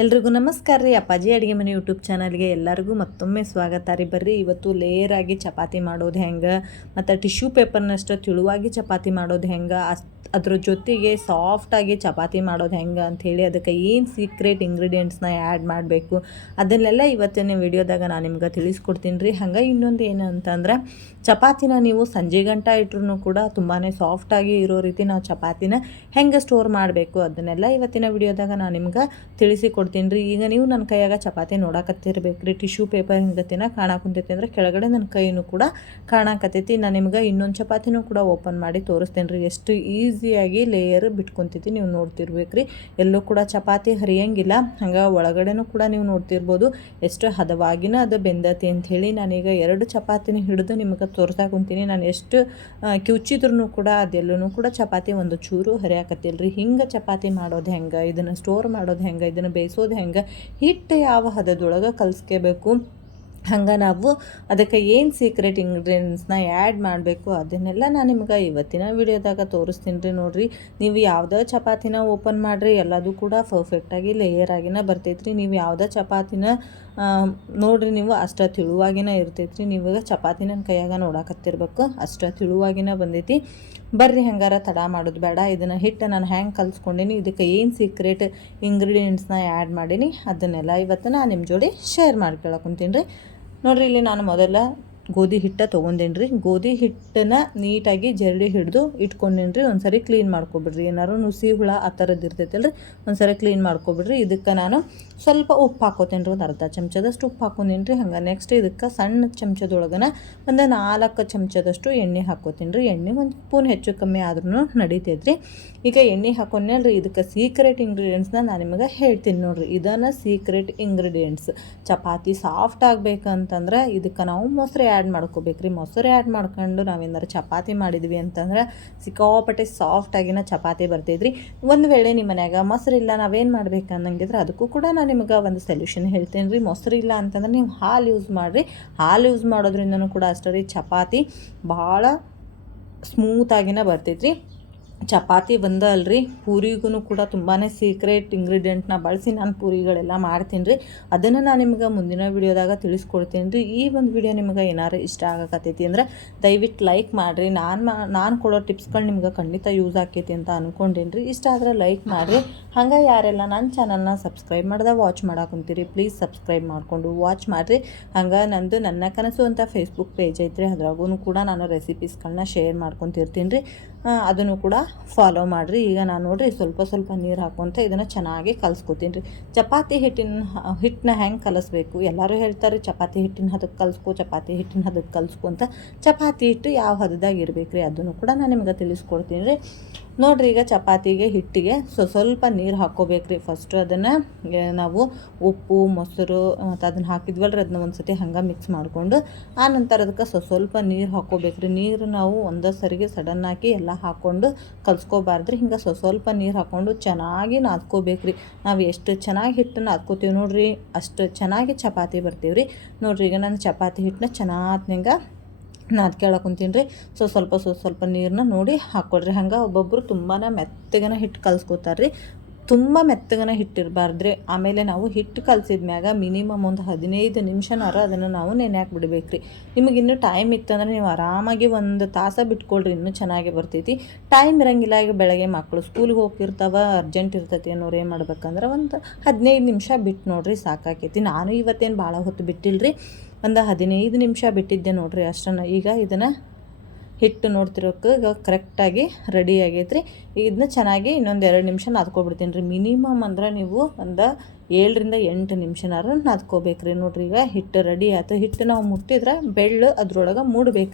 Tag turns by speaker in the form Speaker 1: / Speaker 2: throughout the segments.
Speaker 1: ಎಲ್ರಿಗೂ ನಮಸ್ಕಾರ ರೀ. ಅಪ್ಪಾಜಿ ಅಡುಗೆ ಮನೆ ಯೂಟ್ಯೂಬ್ ಚಾನಲ್ಗೆ ಎಲ್ಲರಿಗೂ ಮತ್ತೊಮ್ಮೆ ಸ್ವಾಗತ ರೀ. ಬರ್ರಿ, ಇವತ್ತು ಲೇಯರ್ ಆಗಿ ಚಪಾತಿ ಮಾಡೋದು ಹೆಂಗೆ, ಮತ್ತು ಟಿಶ್ಯೂ ಪೇಪರ್ನಷ್ಟು ತಿಳುವಾಗಿ ಚಪಾತಿ ಮಾಡೋದು ಹೆಂಗೆ ಅದ್ರ ಜೊತೆಗೆ ಸಾಫ್ಟಾಗಿ ಚಪಾತಿ ಮಾಡೋದು ಹೆಂಗೆ ಅಂಥೇಳಿ ಅದಕ್ಕೆ ಏನು ಸೀಕ್ರೆಟ್ ಇಂಗ್ರೀಡಿಯೆಂಟ್ಸ್ನ ಆ್ಯಡ್ ಮಾಡಬೇಕು, ಅದನ್ನೆಲ್ಲ ಇವತ್ತಿನ ವಿಡಿಯೋದಾಗ ನಾನು ನಿಮ್ಗೆ ತಿಳಿಸ್ಕೊಡ್ತೀನಿ ರೀ. ಹಂಗೆ ಇನ್ನೊಂದು ಏನು ಅಂತಂದ್ರೆ, ಚಪಾತಿನ ನೀವು ಸಂಜೆ ಗಂಟ ಇಟ್ರು ಕೂಡ ತುಂಬಾ ಸಾಫ್ಟಾಗಿ ಇರೋ ರೀತಿ ನಾವು ಚಪಾತಿನ ಹೆಂಗೆ ಸ್ಟೋರ್ ಮಾಡಬೇಕು, ಅದನ್ನೆಲ್ಲ ಇವತ್ತಿನ ವಿಡಿಯೋದಾಗ ನಾನು ನಿಮ್ಗೆ ತಿಳಿಸಿ ಕೊಡ್ತೀನಿ ರೀ. ಈಗ ನೀವು ನನ್ನ ಕೈಯಾಗ ಚಪಾತಿ ನೋಡಾಕತ್ತಿರ್ಬೇಕು ರೀ ಟಿಶ್ಯೂ ಪೇಪರ್ ಹಿಂಗತಿನ ಕಾಣಾಕುಂತೈತಿ ಅಂದ್ರೆ ಕೆಳಗಡೆ ನನ್ನ ಕೈನೂ ಕೂಡ ಕಾಣಾಕತ್ತೈತಿ. ನಾನು ನಿಮ್ಗೆ ಇನ್ನೊಂದು ಚಪಾತಿನೂ ಕೂಡ ಓಪನ್ ಮಾಡಿ ತೋರಿಸ್ತೇನೆ ರೀ. ಎಷ್ಟು ಈಸಿಯಾಗಿ ಲೇಯರ್ ಬಿಟ್ಕೊಂತೈತಿ ನೀವು ನೋಡ್ತಿರ್ಬೇಕು ರೀ ಎಲ್ಲೂ ಕೂಡ ಚಪಾತಿ ಹರಿಯಂಗಿಲ್ಲ. ಹಂಗೆ ಒಳಗಡೆನೂ ಕೂಡ ನೀವು ನೋಡ್ತಿರ್ಬೋದು. ಎಷ್ಟು ಹದವಾಗಿನ ಅದು ಬೆಂದತಿ ಅಂತ ಹೇಳಿ ನಾನೀಗ ಎರಡು ಚಪಾತಿನ ಹಿಡಿದು ನಿಮಗೆ ತೋರ್ಸಾಕೊಂತೀನಿ. ನಾನು ಎಷ್ಟು ಕಿವುಚಿದ್ರೂ ಕೂಡ ಅದೆಲ್ಲೂ ಕೂಡ ಚಪಾತಿ ಒಂದು ಚೂರು ಹರಿಯಾಕತ್ತಿಲ್ಲ ರೀ ಹಿಂಗೆ ಚಪಾತಿ ಮಾಡೋದು ಹೆಂಗೆ? ಇದನ್ನು ಸ್ಟೋರ್ ಮಾಡೋದು ಹೆಂಗೆ? ಇದನ್ನು ಬೇಯಿಸೋದು ಹೆಂಗೆ? ಹಿಟ್ಟು ಯಾವ ಹದದೊಳಗೆ ಕಲಿಸ್ಕೋಬೇಕು? ಹಂಗೆ ನಾವು ಅದಕ್ಕೆ ಏನು ಸೀಕ್ರೆಟ್ ಇಂಗ್ರೀಡಿಯೆಂಟ್ಸ್ನ ಆ್ಯಡ್ ಮಾಡಬೇಕು? ಅದನ್ನೆಲ್ಲ ನಾನು ನಿಮ್ಗೆ ಇವತ್ತಿನ ವಿಡಿಯೋದಾಗ ತೋರಿಸ್ತೀನಿ ರೀ ನೋಡಿರಿ. ನೀವು ಯಾವುದೇ ಚಪಾತಿನ ಓಪನ್ ಮಾಡಿರಿ, ಎಲ್ಲದು ಕೂಡ ಪರ್ಫೆಕ್ಟಾಗಿ ಲೇಯರ್ ಆಗಿನ ಬರ್ತೈತ್ರಿ. ನೀವು ಯಾವುದೇ ಚಪಾತಿನ ನೋಡಿರಿ ನೀವು ಅಷ್ಟು ತಿಳುವಾಗಿನ ಇರ್ತೈತ್ರಿ. ನೀವಾಗ ಚಪಾತಿ ನನ್ನ ಕೈಯಾಗ ನೋಡಕತ್ತಿರ್ಬೇಕು. ಅಷ್ಟು ತಿಳುವಾಗಿನ ಬಂದೈತಿ. ಬರ್ರಿ ಹಂಗಾರ ತಡ ಮಾಡೋದು ಬೇಡ, ಇದನ್ನು ಹಿಟ್ಟು ನಾನು ಹ್ಯಾಂಗೆ ಕಲ್ಸ್ಕೊಂಡೀನಿ, ಇದಕ್ಕೆ ಏನು ಸೀಕ್ರೆಟ್ ಇಂಗ್ರೀಡಿಯೆಂಟ್ಸ್ನ ಆ್ಯಡ್ ಮಾಡೀನಿ, ಅದನ್ನೆಲ್ಲ ಇವತ್ತು ನಾನು ನಿಮ್ಮ ಜೋಡಿ ಶೇರ್ ಮಾಡ್ಕೊಳಕುಂತೀನಿ ರೀ. ನೋಡಿರಿ, ಇಲ್ಲಿ ನಾನು ಮೊದಲ ಗೋಧಿ ಹಿಟ್ಟ ತೊಗೊಂಡೇನಿ ರೀ ಗೋಧಿ ಹಿಟ್ಟನ್ನ ನೀಟಾಗಿ ಜರಡಿ ಹಿಡಿದು ಇಟ್ಕೊಂಡೇನಿ ಒಂದು ಸರಿ ಕ್ಲೀನ್ ಮಾಡ್ಕೊಬಿಡ್ರಿ. ಏನಾರು ನುಸಿ ಹುಳ ಆ ಥರದ್ದು ಇರ್ತೈತಲ್ಲ ರೀ ಒಂದ್ಸರಿ ಕ್ಲೀನ್ ಮಾಡ್ಕೊಬಿಡ್ರಿ. ಇದಕ್ಕೆ ನಾನು ಸ್ವಲ್ಪ ಉಪ್ಪು ಹಾಕೋತೇನೆ ರೀ ಒಂದು ಅರ್ಧ ಚಮಚದಷ್ಟು ಉಪ್ಪು ಹಾಕೊಂಡೇನಿ ರೀ ಹಂಗೆ ನೆಕ್ಸ್ಟ್ ಇದಕ್ಕೆ ಸಣ್ಣ ಚಮಚದೊಳಗನ ಒಂದು ನಾಲ್ಕು ಚಮಚದಷ್ಟು ಎಣ್ಣೆ ಹಾಕೋತೀನಿ ರೀ ಎಣ್ಣೆ ಒಂದು ಸ್ಪೂನ್ ಹೆಚ್ಚು ಕಮ್ಮಿ ಆದ್ರೂ ನಡೀತೈತೆ ರೀ ಈಗ ಎಣ್ಣೆ ಹಾಕೊಂಡ್ಮೇಲೆ ರೀ ಇದಕ್ಕೆ ಸೀಕ್ರೆಟ್ ಇಂಗ್ರೀಡಿಯೆಂಟ್ಸ್ನ ನಾನು ನಿಮಗೆ ಹೇಳ್ತೀನಿ ನೋಡ್ರಿ. ಇದನ್ನು ಸೀಕ್ರೆಟ್ ಇಂಗ್ರೀಡಿಯೆಂಟ್ಸ್ ಚಪಾತಿ ಸಾಫ್ಟ್ ಆಗಬೇಕಂತಂದ್ರೆ ಇದಕ್ಕೆ ನಾವು ಮೊಸರು ಆ್ಯಡ್ ಮಾಡ್ಕೋಬೇಕ್ರಿ. ಮೊಸರು ಆ್ಯಡ್ ಮಾಡ್ಕೊಂಡು ನಾವೇನಾರು ಚಪಾತಿ ಮಾಡಿದ್ವಿ ಅಂತಂದ್ರೆ ಸಿಕ್ಕಾಪಟ್ಟೆ ಸಾಫ್ಟಾಗಿನ ಚಪಾತಿ ಬರ್ತೈತ್ರಿ ಒಂದು ವೇಳೆ ನಿಮ್ಮ ಮನ್ಯಾಗ ಮೊಸರು ಇಲ್ಲ, ನಾವೇನು ಮಾಡ್ಬೇಕು ಅನ್ನಂಗಿದ್ರೆ ಅದಕ್ಕೂ ಕೂಡ ನಾನು ನಿಮಗೆ ಒಂದು ಸೊಲ್ಯೂಷನ್ ಹೇಳ್ತೇನೆ ರೀ ಮೊಸರು ಇಲ್ಲ ಅಂತಂದ್ರೆ ನೀವು ಹಾಲು ಯೂಸ್ ಮಾಡಿರಿ. ಹಾಲು ಯೂಸ್ ಮಾಡೋದ್ರಿಂದನೂ ಕೂಡ ಅಷ್ಟೇ ರೀ ಚಪಾತಿ ಭಾಳ ಸ್ಮೂತಾಗಿನ ಬರ್ತೈತ್ರಿ ಚಪಾತಿ ಬಂದ ಅಲ್ರಿ ಪೂರಿಗೂ ಕೂಡ ತುಂಬಾ ಸೀಕ್ರೆಟ್ ಇಂಗ್ರೀಡಿಯೆಂಟ್ನ ಬಳಸಿ ನಾನು ಪೂರಿಗಳೆಲ್ಲ ಮಾಡ್ತೀನಿ ರೀ ಅದನ್ನು ನಾನು ನಿಮ್ಗೆ ಮುಂದಿನ ವಿಡಿಯೋದಾಗ ತಿಳಿಸ್ಕೊಡ್ತೀನಿ ರೀ ಈ ಒಂದು ವಿಡಿಯೋ ನಿಮ್ಗೆ ಏನಾರು ಇಷ್ಟ ಆಗಕತ್ತೈತಿ ಅಂದ್ರೆ ದಯವಿಟ್ಟು ಲೈಕ್ ಮಾಡಿರಿ. ನಾನು ಮಾ, ನಾನು ಕೊಡೋ ಟಿಪ್ಸ್ಗಳು ನಿಮ್ಗೆ ಖಂಡಿತ ಯೂಸ್ ಆಕೈತಿ ಅಂತ ಅಂದ್ಕೊಂಡೇನಿ ರೀ ಇಷ್ಟ ಆದರೆ ಲೈಕ್ ಮಾಡಿರಿ. ಹಂಗೆ ಯಾರೆಲ್ಲ ನನ್ನ ಚಾನಲ್ನ ಸಬ್ಸ್ಕ್ರೈಬ್ ಮಾಡ್ದೆ ವಾಚ್ ಮಾಡಾಕುಂತೀರಿ ಪ್ಲೀಸ್ ಸಬ್ಸ್ಕ್ರೈಬ್ ಮಾಡಿಕೊಂಡು ವಾಚ್ ಮಾಡಿರಿ. ಹಂಗೆ ನಂದು ನನ್ನ ಕನಸು ಅಂತ ಫೇಸ್ಬುಕ್ ಪೇಜ್ ಐತ್ರಿ. ಅದ್ರಾಗೂ ಕೂಡ ನಾನು ರೆಸಿಪೀಸ್ಗಳನ್ನ ಶೇರ್ ಮಾಡ್ಕೊತಿರ್ತೀನಿ ರೀ ಅದನ್ನು ಕೂಡ ಫಾಲೋ ಮಾಡಿರಿ. ಈಗ ನಾನು ನೋಡ್ರಿ ಸ್ವಲ್ಪ ಸ್ವಲ್ಪ ನೀರು ಹಾಕ್ಕೊಂತ ಇದನ್ನು ಚೆನ್ನಾಗಿ ಕಲಿಸ್ಕೊತೀನಿ ರೀ. ಚಪಾತಿ ಹಿಟ್ಟಿನ ಹಿಟ್ಟನ್ನ ಹೆಂಗೆ ಕಲಿಸ್ಬೇಕು? ಎಲ್ಲರೂ ಹೇಳ್ತಾರೆ ಚಪಾತಿ ಹಿಟ್ಟಿನ ಹದಕ್ಕೆ ಕಲಿಸ್ಕೊ, ಚಪಾತಿ ಹಿಟ್ಟಿನ ಹದಕ್ಕೆ ಅಂತ. ಚಪಾತಿ ಹಿಟ್ಟು ಯಾವ ಹದದಾಗ ಇರಬೇಕು ರೀ ಅದನ್ನು ಕೂಡ ನಾನು ನಿಮ್ಗೆ ತಿಳಿಸ್ಕೊಡ್ತೀನಿ ರೀ. ನೋಡ್ರಿ ಈಗ ಚಪಾತಿಗೆ, ಹಿಟ್ಟಿಗೆ ಸೊ, ಸ್ವಲ್ಪ ನೀರು ಹಾಕ್ಕೋಬೇಕ್ರಿ ಫಸ್ಟು ಅದನ್ನು. ನಾವು ಉಪ್ಪು, ಮೊಸರು, ಮತ್ತು ಅದನ್ನು ಹಾಕಿದ್ವಲ್ರಿ ಅದನ್ನ ಒಂದು ಸತಿ ಹಂಗೆ ಮಿಕ್ಸ್ ಮಾಡಿಕೊಂಡು, ಆ ನಂತರ ಅದಕ್ಕೆ ಸೊ, ಸ್ವಲ್ಪ ನೀರು ಹಾಕ್ಕೋಬೇಕ್ರಿ ನೀರು ನಾವು ಒಂದೇ ಸರಿಗೆ ಸಡನ್ ಹಾಕಿ ಎಲ್ಲ ಹಾಕ್ಕೊಂಡು ಕಲ್ಸ್ಕೊಬಾರ್ದ್ರಿ. ಹಿಂಗೆ ಸೊ, ಸ್ವಲ್ಪ ನೀರು ಹಾಕ್ಕೊಂಡು ಚೆನ್ನಾಗಿ ನಾದ್ಕೋಬೇಕ್ರಿ. ನಾವು ಎಷ್ಟು ಚೆನ್ನಾಗಿ ಹಿಟ್ಟನ್ನು ನಾದ್ಕೋತೀವಿ ನೋಡ್ರಿ. ಅಷ್ಟು ಚೆನ್ನಾಗಿ ಚಪಾತಿ ಬರ್ತೀವಿ ರೀ ನೋಡ್ರಿ ಈಗ ನಾನು ಚಪಾತಿ ಹಿಟ್ಟನ್ನ ಚೆನ್ನಾಗಿ ನಾದ್ಕೇಳಕ್ಕೆ ಕುಂತೀನಿ ರೀ. ಸೊ ಸ್ವಲ್ಪ ಸೊ ಸ್ವಲ್ಪ ನೀರನ್ನ ನೋಡಿ ಹಾಕ್ಕೊಡ್ರಿ ಹಂಗೆ ಒಬ್ಬೊಬ್ಬರು ತುಂಬಾ ಮೆತ್ತಗನ ಹಿಟ್ಟು ಕಲ್ಸ್ಕೊತಾರೆ ರೀ ತುಂಬ ಮೆತ್ತಗನ ಹಿಟ್ಟಿರಬಾರ್ದ್ರಿ ಆಮೇಲೆ ನಾವು ಹಿಟ್ಟು ಕಲಸಿದ ಮ್ಯಾಗ ಮಿನಿಮಮ್ ಒಂದು ಹದಿನೈದು ನಿಮಿಷನಾರ ಅದನ್ನು ನಾವು ನೆನೆ ಬಿಡ್ಬೇಕು ರೀ ನಿಮಗೆ ಇನ್ನೂ ಟೈಮ್ ಇತ್ತಂದ್ರೆ ನೀವು ಆರಾಮಾಗಿ ಒಂದು ತಾಸ ಬಿಟ್ಕೊಳ್ರಿ, ಇನ್ನೂ ಚೆನ್ನಾಗಿ ಬರ್ತೈತಿ. ಟೈಮ್ ಇರಂಗಿಲ್ಲ, ಈಗ ಬೆಳಗ್ಗೆ ಮಕ್ಕಳು ಸ್ಕೂಲ್ಗೆ ಹೋಗಿರ್ತಾವ ಅರ್ಜೆಂಟ್ ಇರ್ತೈತಿ ಅನ್ನೋರು ಏನು ಮಾಡ್ಬೇಕಂದ್ರೆ ಒಂದು ಹದಿನೈದು ನಿಮಿಷ ಬಿಟ್ಟು ನೋಡ್ರಿ ಸಾಕಾಕೈತಿ. ನಾನು ಇವತ್ತೇನು ಭಾಳ ಹೊತ್ತು ಬಿಟ್ಟಿಲ್ರಿ, ಒಂದು ಹದಿನೈದು ನಿಮಿಷ ಬಿಟ್ಟಿದ್ದೆ ನೋಡ್ರಿ ಅಷ್ಟನ್ನು. ಈಗ ಇದನ್ನು ಹಿಟ್ಟು ನೋಡ್ತಿರೋಕೆ ಈಗ ಕರೆಕ್ಟಾಗಿ ರೆಡಿ ಆಗೈತ್ರಿ. ಇದನ್ನ ಚೆನ್ನಾಗಿ ಇನ್ನೊಂದು ಎರಡು ನಿಮಿಷ ನಾದ್ಕೊಬಿಡ್ತೀನಿ ರೀ. ಮಿನಿಮಮ್ ಅಂದ್ರೆ ನೀವು ಒಂದು ಏಳರಿಂದ ಎಂಟು ನಿಮಿಷನಾರು ನಾದ್ಕೋಬೇಕ್ರಿ ನೋಡ್ರಿ ಈಗ ಹಿಟ್ಟು ರೆಡಿ ಆಯ್ತು. ಹಿಟ್ಟು ನಾವು ಮುಟ್ಟಿದ್ರೆ ಬೆಳ್ಳು ಅದ್ರೊಳಗೆ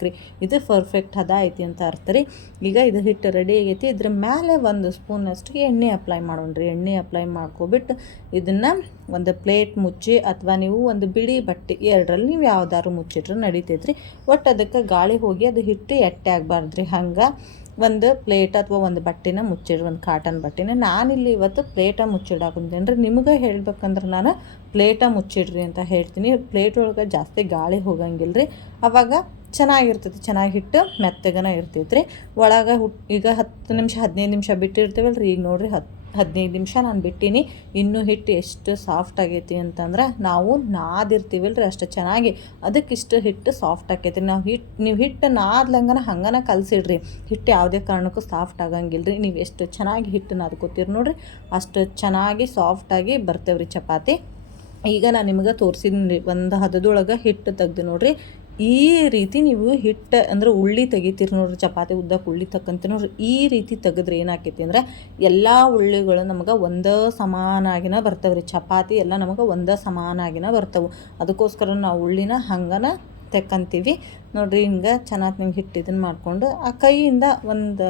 Speaker 1: ರೀ. ಇದು ಪರ್ಫೆಕ್ಟ್ ಹದ ಐತಿ ಅಂತ ಅರ್ಥ ರೀ. ಈಗ ಇದು ಹಿಟ್ಟು ರೆಡಿ ಆಗೈತಿ. ಇದ್ರ ಮೇಲೆ ಒಂದು ಸ್ಪೂನಷ್ಟು ಎಣ್ಣೆ ಅಪ್ಲೈ ಮಾಡೋಣ್ರಿ ಎಣ್ಣೆ ಅಪ್ಲೈ ಮಾಡ್ಕೊಬಿಟ್ಟು ಇದನ್ನು ಒಂದು ಪ್ಲೇಟ್ ಮುಚ್ಚಿ ಅಥವಾ ನೀವು ಒಂದು ಬಿಳಿ ಬಟ್ಟೆ, ಎರಡರಲ್ಲಿ ನೀವು ಯಾವ್ದಾದ್ರು ಮುಚ್ಚಿಟ್ರೆ ನಡಿತೈತ್ರಿ ಒಟ್ಟು ಅದಕ್ಕೆ ಗಾಳಿ ಹೋಗಿ ಅದು ಹಿಟ್ಟು ಎಟ್ಟೆ ಆಗಬಾರ್ದ್ರಿ ಹಂಗೆ ಒಂದು ಪ್ಲೇಟ್ ಅಥವಾ ಒಂದು ಬಟ್ಟೆನ ಮುಚ್ಚಿಡ್ರಿ ಒಂದು ಕಾಟನ್ ಬಟ್ಟೆನ. ನಾನಿಲ್ಲಿ ಇವತ್ತು ಪ್ಲೇಟ ಮುಚ್ಚಿಡಾಕುಂತೇನೆ ರೀ ನಿಮಗೆ ಹೇಳ್ಬೇಕಂದ್ರೆ ನಾನು ಪ್ಲೇಟ ಮುಚ್ಚಿಡ್ರಿ ಅಂತ ಹೇಳ್ತೀನಿ. ಪ್ಲೇಟ್ ಒಳಗೆ ಜಾಸ್ತಿ ಗಾಳಿ ಹೋಗಂಗಿಲ್ಲ ರೀ ಅವಾಗ ಚೆನ್ನಾಗಿರ್ತೈತಿ, ಚೆನ್ನಾಗಿ ಹಿಟ್ಟು ಮೆತ್ತಗನ ಇರ್ತೈತೆ ರೀ ಒಳಗೆ ಹುಟ್ ಈಗ ಹತ್ತು ನಿಮಿಷ, ಹದಿನೈದು ನಿಮಿಷ ಬಿಟ್ಟಿರ್ತೀವಲ್ಲ ರೀ ಈಗ ನೋಡಿರಿ ಹತ್ತು ಹದಿನೈದು ನಿಮಿಷ ನಾನು ಬಿಟ್ಟೀನಿ. ಇನ್ನೂ ಹಿಟ್ಟು ಎಷ್ಟು ಸಾಫ್ಟ್ ಆಗೈತಿ ಅಂತಂದ್ರೆ ನಾವು ನಾದಿರ್ತೀವಲ್ರಿ ಅಷ್ಟು ಚೆನ್ನಾಗಿ. ಅದಕ್ಕಿಷ್ಟು ಹಿಟ್ಟು ಸಾಫ್ಟ್ ಆಕೈತಿ ನಾವು ಹಿಟ್ಟು ನೀವು ಹಿಟ್ಟು ನಾದ್ಲಂಗನ ಹಂಗನ ಕಲಸಿಡ್ರಿ. ಹಿಟ್ಟು ಯಾವುದೇ ಕಾರಣಕ್ಕೂ ಸಾಫ್ಟ್ ಆಗಂಗಿಲ್ಲ ರೀ ನೀವು ಎಷ್ಟು ಚೆನ್ನಾಗಿ ಹಿಟ್ಟು ನಾದ್ಕೋತೀರಿ ನೋಡ್ರಿ. ಅಷ್ಟು ಚೆನ್ನಾಗಿ ಸಾಫ್ಟಾಗಿ ಬರ್ತೇವ್ರಿ ಚಪಾತಿ. ಈಗ ನಾನು ನಿಮಗೆ ತೋರಿಸಿದ್ನಿ ಒಂದು ಹದದೊಳಗೆ ಹಿಟ್ಟು ತೆಗ್ದು ನೋಡ್ರಿ. ಈ ರೀತಿ ನೀವು ಹಿಟ್ಟು ಅಂದ್ರೆ ಉಳ್ಳಿ ತೆಗಿತೀರಿ ನೋಡ್ರಿ, ಚಪಾತಿ ಉದ್ದಕ್ಕೆ ಉಳ್ಳಿ ತಕ್ಕಂತ ನೋಡ್ರಿ. ಈ ರೀತಿ ತೆಗೆದ್ರೆ ಏನಾಕೈತಿ ಅಂದ್ರೆ ಎಲ್ಲ ಉಳ್ಳಿಗಳು ನಮಗೆ ಒಂದೇ ಸಮಾನಾಗಿನ ಬರ್ತವೆ ರೀ ಚಪಾತಿ ಎಲ್ಲ ನಮಗೆ ಒಂದೇ ಸಮಾನಾಗಿನ ಬರ್ತವೆ. ಅದಕ್ಕೋಸ್ಕರ ನಾವು ಉಳ್ಳಿನ ಹಂಗನ ತೆಕ್ಕಂತೀವಿ. ನೋಡ್ರಿ, ಹಿಂಗೆ ಚೆನ್ನಾಗಿ ನಿಮ್ಗೆ ಹಿಟ್ಟು ಇದನ್ನು ಮಾಡಿಕೊಂಡು ಆ ಕೈಯಿಂದ ಒಂದು,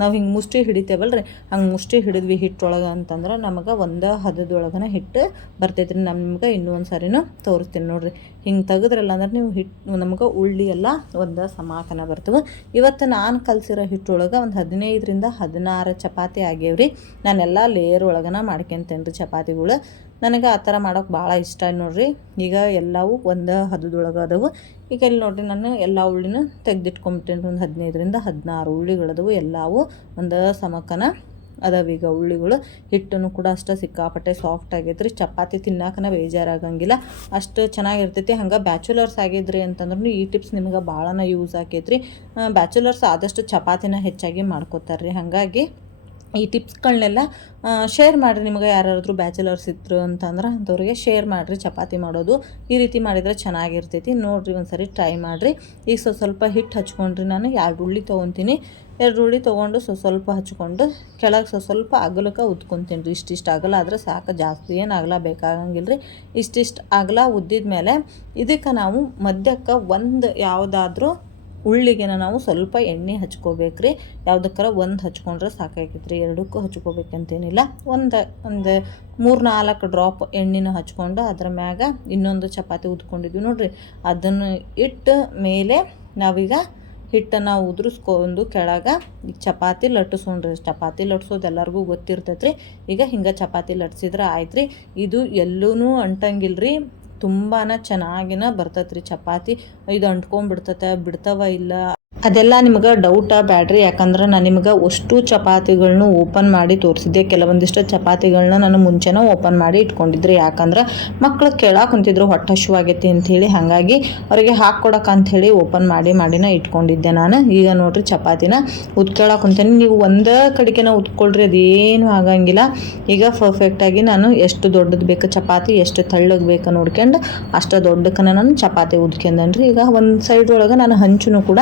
Speaker 1: ನಾವು ಹಿಂಗೆ ಮುಷ್ಟಿ ಹಿಡಿತೇವಲ್ಲ ರೀ ಹಂಗೆ ಮುಷ್ಟಿ ಹಿಡಿದ್ವಿ ಹಿಟ್ಟೊಳಗೆ ಅಂತಂದ್ರೆ ನಮಗೆ ಒಂದು ಹದದೊಳಗನ ಹಿಟ್ಟು ಬರ್ತೈತೆ ರೀ ನಮ್ಗೆ ಇನ್ನೂ ಒಂದು ಸಾರಿನೂ ತೋರಿಸ್ತೀನಿ ನೋಡಿರಿ. ಹಿಂಗೆ ತೆಗೆದ್ರಲ್ಲ ಅಂದ್ರೆ ನೀವು ಹಿಟ್ಟು ನಮ್ಗೆ ಉಳ್ಳಿ ಎಲ್ಲ ಒಂದು ಸಮಾಕನ ಬರ್ತವೆ ಇವತ್ತು ನಾನು ಕಲಸಿರೋ ಹಿಟ್ಟೊಳಗೆ ಒಂದು ಹದಿನೈದರಿಂದ ಹದಿನಾರು ಚಪಾತಿ ಆಗ್ಯಾವ್ರಿ. ನಾನೆಲ್ಲ ಲೇಯರ್ ಒಳಗನ ಮಾಡ್ಕೊತೇನೆ ರೀ ಚಪಾತಿಗಳು. ನನಗೆ ಆ ಥರ ಮಾಡೋಕೆ ಭಾಳ ಇಷ್ಟ ನೋಡ್ರಿ. ಈಗ ಎಲ್ಲವೂ ಒಂದು ಹದದೊಳಗೆ ಅದಾವು. ಈಗ ಇಲ್ಲಿ ನೋಡ್ರಿ ನಾನು ಎಲ್ಲ ಉಳ್ಳಿನ ತೆಗೆದಿಟ್ಕೊಂಬಿಟ್ಟೇನೆ ಒಂದು ಹದಿನೈದರಿಂದ ಹದಿನಾರು ಉಳ್ಳಿಗಳದವು, ಎಲ್ಲವೂ ಒಂದು ಸಮಕನ ಅದಾವ ಈಗ ಉಳ್ಳಿಗಳು ಹಿಟ್ಟನ್ನು ಕೂಡ ಅಷ್ಟು ಸಿಕ್ಕಾಪಟ್ಟೆ ಸಾಫ್ಟ್ ಆಗೈತ್ರಿ. ಚಪಾತಿ ತಿನ್ನಾಕನ ಬೇಜಾರಾಗಂಗಿಲ್ಲ. ಅಷ್ಟು ಚೆನ್ನಾಗಿರ್ತೈತಿ. ಹಂಗೆ ಬ್ಯಾಚುಲರ್ಸ್ ಆಗಿದ್ರಿ ಅಂತಂದ್ರೂ ಈ ಟಿಪ್ಸ್ ನಿಮ್ಗೆ ಭಾಳನ ಯೂಸ್ ಆಕೈತ್ರಿ. ಬ್ಯಾಚುಲರ್ಸ್ ಆದಷ್ಟು ಚಪಾತಿನ ಹೆಚ್ಚಾಗಿ ಮಾಡ್ಕೋತಾರೆ ರೀ ಹಾಗಾಗಿ ಈ ಟಿಪ್ಸ್ಗಳನ್ನೆಲ್ಲ ಶೇರ್ ಮಾಡಿರಿ ನಿಮಗೆ ಯಾರಾದರೂ ಬ್ಯಾಚುಲರ್ಸ್ ಇದ್ರು ಅಂತಂದ್ರೆ ಅಂಥವ್ರಿಗೆ ಶೇರ್ ಮಾಡಿರಿ. ಚಪಾತಿ ಮಾಡೋದು ಈ ರೀತಿ ಮಾಡಿದರೆ ಚೆನ್ನಾಗಿರ್ತೈತಿ. ನೋಡಿರಿ ಒಂದು ಸರಿ ಟ್ರೈ ಮಾಡಿರಿ. ಈಗ ಸ್ವಲ್ಪ ಸ್ವಲ್ಪ ಹಿಟ್ಟು ಹಚ್ಕೊಂಡ್ರಿ ನಾನು. ಎರಡು ಉಳ್ಳಿ ತೊಗೊತೀನಿ. ಎರಡು ರೂಢಿ ತೊಗೊಂಡು ಸ್ವಲ್ಪ ಸ್ವಲ್ಪ ಹಚ್ಕೊಂಡು ಕೆಳಗೆ ಸ್ವಲ್ಪ ಸ್ವಲ್ಪ ಅಗಲಕ್ಕೆ ಉದ್ಕೊತೀನಿ ರೀ ಇಷ್ಟಿಷ್ಟು ಅಗಲ ಆದರೆ ಸಾಕು. ಜಾಸ್ತಿ ಏನು ಅಗಲ ಬೇಕಾಗಂಗಿಲ್ಲ ರೀ ಇಷ್ಟಿಷ್ಟು ಅಗಲ ಉದ್ದಿದ ಮೇಲೆ ಇದಕ್ಕೆ ನಾವು ಮಧ್ಯಕ್ಕೆ ಒಂದು ಯಾವುದಾದ್ರೂ ಉಳ್ಳಿಗೆನ ನಾವು ಸ್ವಲ್ಪ ಎಣ್ಣೆ ಹಚ್ಕೋಬೇಕ್ರಿ. ಯಾವುದಕ್ಕಾರ ಒಂದು ಹಚ್ಕೊಂಡ್ರೆ ಸಾಕಾಗೈತ್ರಿ ಎರಡಕ್ಕೂ ಹಚ್ಕೋಬೇಕಂತೇನಿಲ್ಲ. ಒಂದು ಒಂದು ಮೂರು ನಾಲ್ಕು ಡ್ರಾಪ್ ಎಣ್ಣೆನ ಹಚ್ಕೊಂಡು ಅದ್ರ ಮ್ಯಾಗ ಇನ್ನೊಂದು ಚಪಾತಿ ಉದ್ಕೊಂಡಿದ್ವಿ ನೋಡಿರಿ. ಅದನ್ನು ಇಟ್ಟು ಮೇಲೆ ನಾವೀಗ ಹಿಟ್ಟನ್ನು ಉದುರಿಸ್ಕೊಂಡು ಕೆಳಗೆ ಚಪಾತಿ ಲಟ್ಟಿಸ್ಕೊಂಡ್ರಿ ಚಪಾತಿ ಲಟ್ಸೋದು ಎಲ್ಲರಿಗೂ ಗೊತ್ತಿರ್ತೈತೆ ಈಗ ಹಿಂಗೆ ಚಪಾತಿ ಲಟ್ಸಿದ್ರೆ ಆಯ್ತು ರೀ ಇದು ಎಲ್ಲೂ ಅಂಟಂಗಿಲ್ಲ ರೀ ತುಂಬಾ ಚೆನ್ನಾಗಿನ ಬರ್ತೈತೆ ರೀ ಚಪಾತಿ. ಇದು ಅಂಟ್ಕೊಂಡ್ಬಿಡ್ತತೆ. ಬಿಡ್ತವ ಇಲ್ಲ. ಅದೆಲ್ಲ ನಿಮ್ಗೆ ಡೌಟ ಬ್ಯಾಡ್ರಿ ಯಾಕಂದ್ರೆ ನಾನು ನಿಮ್ಗೆ ಅಷ್ಟು ಚಪಾತಿಗಳನ್ನೂ ಓಪನ್ ಮಾಡಿ ತೋರಿಸಿದ್ದೆ. ಕೆಲವೊಂದಿಷ್ಟು ಚಪಾತಿಗಳನ್ನ ನಾನು ಮುಂಚೆನೇ ಓಪನ್ ಮಾಡಿ ಇಟ್ಕೊಂಡಿದ್ರಿ. ಯಾಕಂದ್ರೆ ಮಕ್ಳು ಕೇಳಕ್ಕೆ ಕುಂತಿದ್ರು, ಹೊಟ್ಟೆ ಹಶುವಾಗೈತಿ ಅಂಥೇಳಿ. ಹಾಗಾಗಿ ಅವರಿಗೆ ಹಾಕಿಕೊಡಕ್ಕೆ ಅಂತ ಹೇಳಿ ಓಪನ್ ಮಾಡಿ ಮಾಡಿನ ಇಟ್ಕೊಂಡಿದ್ದೆ ನಾನು. ಈಗ ನೋಡ್ರಿ ಚಪಾತಿನ ಉತ್ಕೊಳಕ್ಕೆ ಕುಂತೇನೆ. ನೀವು ಒಂದೇ ಕಡೆಗೆನ ಉತ್ಕೊಳ್ರಿ, ಅದೇನು ಆಗಂಗಿಲ್ಲ. ಈಗ ಪರ್ಫೆಕ್ಟಾಗಿ ನಾನು ಎಷ್ಟು ದೊಡ್ಡದು ಬೇಕು ಚಪಾತಿ, ಎಷ್ಟು ತಳ್ಳಗೆ ಬೇಕು ನೋಡ್ಕೊಂಡು ಅಷ್ಟು ದೊಡ್ಡಕ್ಕನ ನಾನು ಚಪಾತಿ ಉದ್ಕೊಂಡನ್ರಿ ಈಗ ಒಂದು ಸೈಡ್ ಒಳಗೆ ನಾನು ಹಂಚುನು ಕೂಡ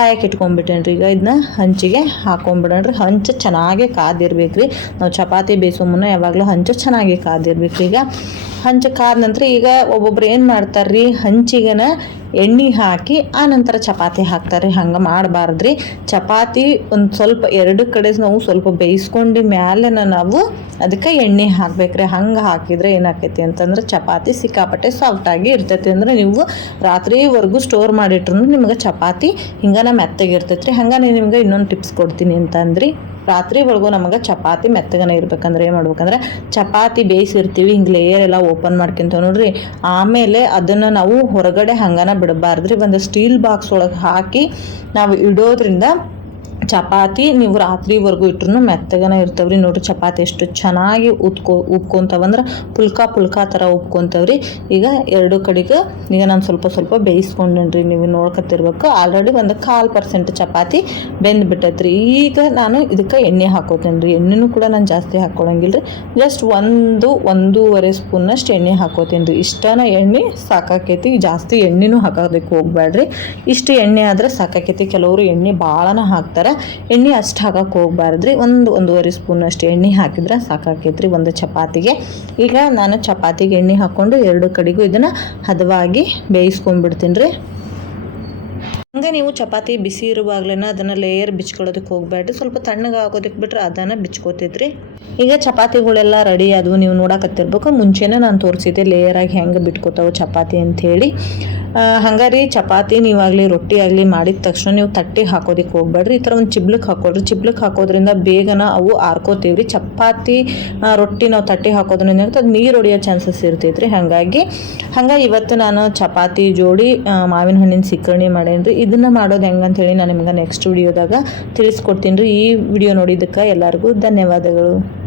Speaker 1: ಕಾಯಕ್ಕೆ ಇಟ್ಕೊಂಡ್ಬಿಟ್ಟೇನೆ ರೀ ಈಗ ಇದನ್ನ ಹಂಚಿಗೆ ಹಾಕೊಂಡ್ಬಿಡೋಣ್ರಿ ಹಂಚು ಚೆನ್ನಾಗಿ ಕಾದಿರ್ಬೇಕು ರೀ ನಾವು ಚಪಾತಿ ಬೇಯಿಸೋ ಮುನ್ನ ಯಾವಾಗಲೂ ಹಂಚು ಚೆನ್ನಾಗಿ ಕಾದಿರ್ಬೇಕು ಈಗ. ಹಂಚು ಕಾದ ನಂತರ ಈಗ ಒಬ್ಬೊಬ್ರು ಏನು ಮಾಡ್ತಾರೆ ರೀ ಹಂಚಿಗೆನ ಎಣ್ಣೆ ಹಾಕಿ, ಆ ನಂತರ ಚಪಾತಿ ಹಾಕ್ತಾರೆ. ಹಂಗೆ ಮಾಡಬಾರ್ದ್ರಿ. ಚಪಾತಿ ಒಂದು ಸ್ವಲ್ಪ ಎರಡು ಕಡೆ ನಾವು ಸ್ವಲ್ಪ ಬೇಯಿಸ್ಕೊಂಡು ಮ್ಯಾಲೆ ನಾವು ಅದಕ್ಕೆ ಎಣ್ಣೆ ಹಾಕ್ಬೇಕ್ರಿ. ಹಂಗೆ ಹಾಕಿದ್ರೆ ಏನಾಕೈತಿ ಅಂತಂದ್ರೆ ಚಪಾತಿ ಸಿಕ್ಕಾಪಟ್ಟೆ ಸಾಫ್ಟಾಗಿ ಇರ್ತೈತಿ. ಅಂದ್ರೆ ನೀವು ರಾತ್ರಿವರೆಗೂ ಸ್ಟೋರ್ ಮಾಡಿಟ್ರು ನಿಮ್ಗೆ ಚಪಾತಿ ಹಿಂಗನ ಮೆತ್ತಗೆ ರೀ ಹಂಗೆ ನಿಮ್ಗೆ ಇನ್ನೊಂದು ಟಿಪ್ಸ್ ಕೊಡ್ತೀನಿ ಅಂತಂದ್ರಿ. ರಾತ್ರಿ ಒಳಗೂ ನಮಗೆ ಚಪಾತಿ ಮೆತ್ತಗನ ಇರ್ಬೇಕಂದ್ರೆ ಏನು ಮಾಡ್ಬೇಕಂದ್ರೆ ಚಪಾತಿ ಬೇಯಿಸಿರ್ತೀವಿ, ಹಿಂಗೆ ಲೇಯರ್ ಎಲ್ಲ ಓಪನ್ ಮಾಡ್ಕೊಂತ ನೋಡ್ರಿ. ಆಮೇಲೆ ಅದನ್ನು ನಾವು ಹೊರಗಡೆ ಹಂಗನ ಬಿಡಬಾರ್ದ್ರಿ. ಒಂದು ಸ್ಟೀಲ್ ಬಾಕ್ಸ್ ಒಳಗೆ ಹಾಕಿ ನಾವು ಇಡೋದ್ರಿಂದ ಚಪಾತಿ, ನೀವು ರಾತ್ರಿವರೆಗೂ ಇಟ್ರು ಮೆತ್ತಗನ ಇರ್ತವ್ರಿ. ನೋಡ್ರಿ ಚಪಾತಿ ಎಷ್ಟು ಚೆನ್ನಾಗಿ ಉತ್ಕೊ, ಉಪ್ಕೊಂತವಂದ್ರೆ ಪುಲ್ಕ ಪುಲ್ಕ ಥರ ಉಬ್ಕೊಂತವ್ರಿ ಈಗ ಎರಡು ಕಡೆಗೆ ಈಗ ನಾನು ಸ್ವಲ್ಪ ಸ್ವಲ್ಪ ಬೇಯಿಸ್ಕೊಂಡೇನ್ರಿ. ನೀವು ನೋಡ್ಕತ್ತಿರ್ಬೇಕು. ಆಲ್ರೆಡಿ ಒಂದು ಕಾಲು ಪರ್ಸೆಂಟ್ ಚಪಾತಿ ಬೆಂದು ಬಿಟ್ಟೈತ್ರಿ ಈಗ ನಾನು ಇದಕ್ಕೆ ಎಣ್ಣೆ ಹಾಕೋತೇನೆ ರೀ ಎಣ್ಣೆನೂ ಕೂಡ ನಾನು ಜಾಸ್ತಿ ಹಾಕ್ಕೊಳಂಗಿಲ್ಲ ರೀ ಜಸ್ಟ್ ಒಂದು, ಒಂದೂವರೆ ಸ್ಪೂನಷ್ಟು ಎಣ್ಣೆ ಹಾಕೋತೀನಿ ರೀ ಇಷ್ಟನ ಎಣ್ಣೆ ಸಾಕಾಕೈತಿ. ಜಾಸ್ತಿ ಎಣ್ಣೆನೂ ಹಾಕೋದಕ್ಕೆ ಹೋಗ್ಬೇಡ್ರಿ ಇಷ್ಟು ಎಣ್ಣೆ ಆದರೆ ಸಾಕಾಕೈತಿ. ಕೆಲವರು ಎಣ್ಣೆ ಭಾಳನ ಹಾಕ್ತಾರೆ. ಎಣ್ಣೆ ಅಷ್ಟು ಹಾಕಕ್ಕೆ ಹೋಗ್ಬಾರ್ದ್ರಿ. ಒಂದು ಒಂದೂವರೆ ಸ್ಪೂನ್ ಅಷ್ಟು ಎಣ್ಣೆ ಹಾಕಿದ್ರೆ ಸಾಕಾಕೈತ್ರಿ ಒಂದು ಚಪಾತಿಗೆ. ಈಗ ನಾನು ಚಪಾತಿಗೆ ಎಣ್ಣೆ ಹಾಕ್ಕೊಂಡು ಎರಡು ಕಡೆಗೂ ಇದನ್ನು ಹದವಾಗಿ ಬೇಯಿಸ್ಕೊಂಡ್ಬಿಡ್ತೀನಿ ರೀ. ಹಂಗೆ ನೀವು ಚಪಾತಿ ಬಿಸಿ ಇರುವಾಗಲೇ ಅದನ್ನು ಲೇಯರ್ ಬಿಚ್ಕೊಳ್ಳೋದಕ್ಕೆ ಹೋಗ್ಬೇಡ್ರಿ ಸ್ವಲ್ಪ ತಣ್ಣಗೆ ಆಗೋದಕ್ಕೆ ಬಿಟ್ರೆ ಅದನ್ನು ಬಿಚ್ಕೋತಿದ್ರಿ. ಈಗ ಚಪಾತಿಗಳೆಲ್ಲ ರೆಡಿ ಆದವು, ನೀವು ನೋಡಕತ್ತಿರ್ಬೇಕು. ಮುಂಚೆನೇ ನಾನು ತೋರಿಸಿದ್ದೆ ಲೇಯರಾಗಿ ಹೆಂಗೆ ಬಿಟ್ಕೋತಾವೆ ಚಪಾತಿ ಅಂಥೇಳಿ ಹಂಗಾರಿ ಚಪಾತಿ ನೀವಾಗಲಿ ರೊಟ್ಟಿ ಆಗಲಿ ಮಾಡಿದ ತಕ್ಷಣ ನೀವು ತಟ್ಟಿ ಹಾಕೋದಕ್ಕೆ ಹೋಗ್ಬೇಡ್ರಿ ಈ ಥರ ಒಂದು ಚಿಬ್ಲಕ್ಕೆ ಹಾಕೊಳ್ರಿ. ಚಿಬ್ಲಕ್ಕೆ ಹಾಕೋದ್ರಿಂದ ಬೇಗನ ಅವು ಆರ್ಕೋತೀವ್ರಿ. ಚಪಾತಿ ರೊಟ್ಟಿ ನಾವು ತಟ್ಟಿ ಹಾಕೋದ್ರಿಂದ ಅದು ನೀರು ಹೊಡೆಯೋ ಚಾನ್ಸಸ್ ಇರ್ತೈತ್ರಿ. ಹಾಗಾಗಿ ಹಂಗಾಗಿ ಇವತ್ತು ನಾನು ಚಪಾತಿ ಜೋಡಿ ಮಾವಿನ ಹಣ್ಣಿನ ಸಿಕ್ಕರಣಿ ಮಾಡೇನ್ರಿ. ಇದನ್ನು ಮಾಡೋದು ಹೆಂಗೆ ಹೇಳಿ ನಾನು ನಿಮ್ಗೆ ನೆಕ್ಸ್ಟ್ ವಿಡಿಯೋದಾಗ ತಿಳಿಸ್ಕೊಡ್ತೀನಿ ರೀ. ಈ ವಿಡಿಯೋ ನೋಡಿದ್ದಕ್ಕೆ ಎಲ್ಲರಿಗೂ ಧನ್ಯವಾದಗಳು.